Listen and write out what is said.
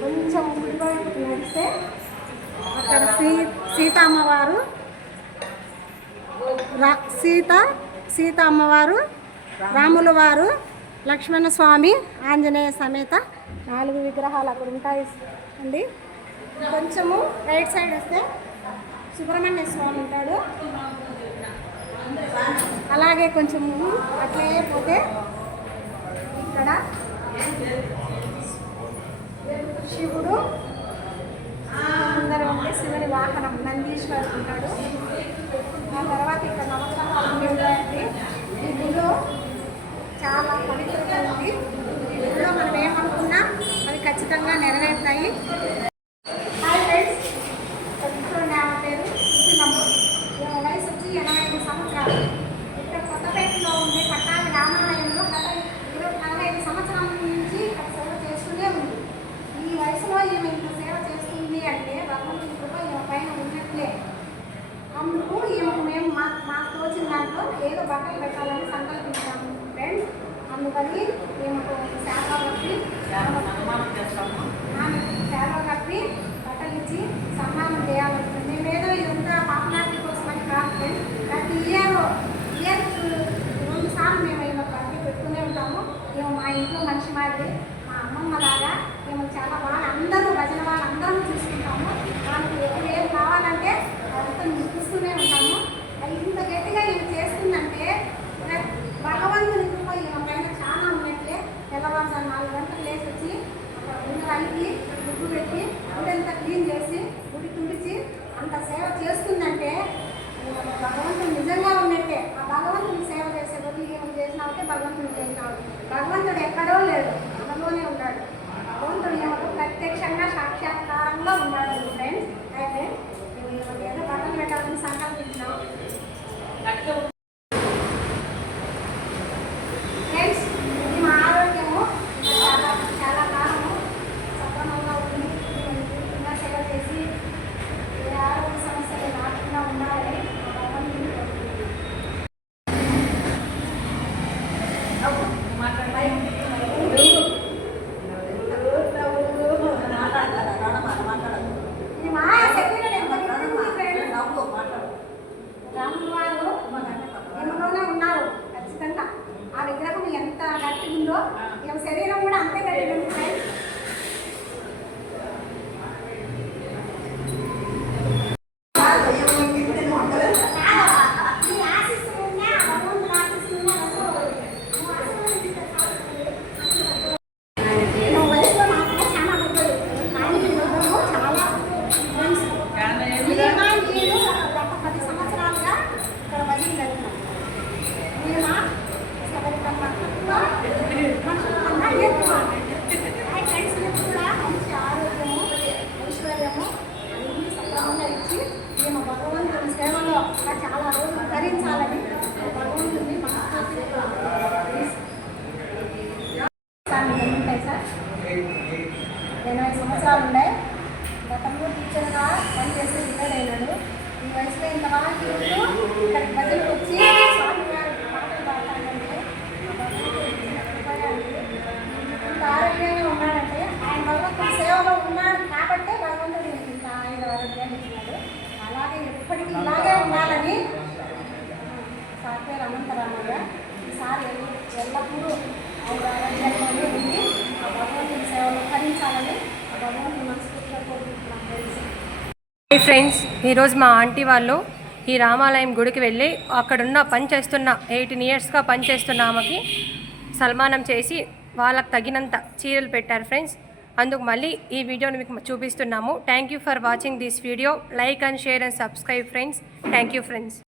కొంచెం అక్కడ సీ సీత అమ్మవారు రా సీత సీత అమ్మవారు రాముల వారు లక్ష్మణ స్వామి ఆంజనేయ సమేత నాలుగు విగ్రహాలు అక్కడ ఉంటాయి అండి. కొంచెము రైట్ సైడ్ వస్తే సుబ్రహ్మణ్య స్వామి ఉంటాడు. అలాగే కొంచెం అట్లే పోతే ఇక్కడ శివుడు అందరూ ఉంటే శివుని వాహనం నందీశ్వరుడు ఉంటాడు. ఆ తర్వాత ఇక్కడ నవగ్రహాలు అన్నీ ఉంటాయండి. ఈ చాలా పవిత్రంగా ఉంది ఈ గుడిలో మనం ఏమనుకున్నా అవి ఖచ్చితంగా నెరవేరుతాయి హాయ్ ఫ్రెండ్స్ చూడండి ఆమె పేరు సుశీలమ్మ ఈమె వయసు వచ్చి ఎనభై ఐదు సంవత్సరాలు ఇక్కడ కొత్తపేటలో ఉండే పట్టాభి రామాలయంలో గత ఇరవై నలభై ఐదు సంవత్సరాల నుంచి ఇక్కడ సేవ చేస్తూనే ఉంది ఈ వయసులో ఈమె ఇంత సేవ చేస్తుంది అంటే భగవంతుని కృప ఈమె పైన ఉన్నట్లే అందుకు ఈమెకు మేము మా మాకు తోచిన దాంట్లో ఏదో బట్టలు పెట్టాలని సంకల్పించాము ఫ్రెండ్స్ ఈమెకు శాఖ కప్పి ఆమె శాఖ కప్పి బట్టలు ఇచ్చి సన్మానం చేయాలనుకుంటుంది మేమేదో ఇదంతా పాపులారిటీ కోసమని కాదు ప్రతి ఇయర్ ఇయర్ రెండు సార్లు మేము ఈమె కట్టి పెట్టుకునే ఉంటాము. ఈమె మా ఇంట్లో మనిషి మాదిరి మా అమ్మమ్మ లాగా మేము చాలా బాగా అందరూ భజన వాళ్ళు అందరం చూసుకుంటాము. మనకు ఎప్పుడు ఏం కావాలంటే అదంతా మేము చూస్తూనే ఉంటాము. భగవంతుడు చేసినాడు భగవంతుడు ఎక్కడో లేడు మనలోనే ఉన్నాడు భగవంతుడు ఈమెకు ప్రత్యక్షంగా సాక్షాత్కారంలో ఉన్నాడు ఫ్రెండ్స్ అయితే మేము ఈమెకు ఏదో బట్టలు పెట్టాలని సంకల్పించినాం ఫ్రెండ్స్ ఇది మా ఆరోగ్యము చాలా చాలా కాలము సక్రమంగా ఉంది మేము పూర్తిగా సేవ చేసి ఏ ఆరోగ్య సమస్యలు రాకుండా ఉండాలని భగవంతుని కోరుకుంటున్నాను. ఇది మా శరీరం ఎంత గట్టిగా ఉంది ఫ్రెండ్స్. రాముల వారు ఈమెలోనే ఉన్నారు ఖచ్చితంగా ఆ విగ్రహం ఎంత గట్టి ఉందో ఈమె శరీరం కూడా అంతే గట్టిగా కాబట్టి మేము భగవంతుని సేవలో ఇంకా చాలా రోజులు ధరించాలని భగవంతుని ఉంటాయి సార్ ఎనభై సంవత్సరాలు ఉన్నాయి గతంలో టీచర్గా పనిచేసి రిటైర్ అయినాడు. ఈ వయసులో ఇంత బాగా తిరుగుతూ ఇక్కడికి భజనకు వచ్చి స్వామి గారి పాటలు పాడతానంటే ఆ భగవంతుడు ఇచ్చిన కృపగా ఉంది. ఇంత ఆరోగ్యంగా ఉన్నాడంటే ఆయన భగవంతుడి సేవలో ఉన్నాడు కాబట్టే భగవంతుడు మీకు ఇంత ఆయుధ ఆరోగ్యాన్ని ఇచ్చినాడు అలాగే ఎప్పటికీ ఇలాగే ఉండాలని సార్ పేరు అనంతరామయ్య ఈసారి ఎల్లప్పుడూ ఆయన ఆరోగ్యంలోనే ఉండి ఆ భగవంతుని సేవలు భరించాలని ఆ భగవంతుని మనస్ఫూర్తిగా కోరుకుంటున్నాం ఫ్రెండ్స్ హాయ్ ఫ్రెండ్స్ ఈరోజు మా ఆంటీ వాళ్ళు ఈ రామాలయం గుడికి వెళ్ళి అక్కడున్న పని చేస్తున్న ఎయిటీన్ ఇయర్స్గా పనిచేస్తున్న ఆమెకి సన్మానం చేసి వాళ్ళకి తగినంత చీరలు పెట్టారు ఫ్రెండ్స్ అందుకు మళ్ళీ ఈ వీడియోని మీకు చూపిస్తున్నాము. Thank you for watching this video like and share and subscribe friends thank you friends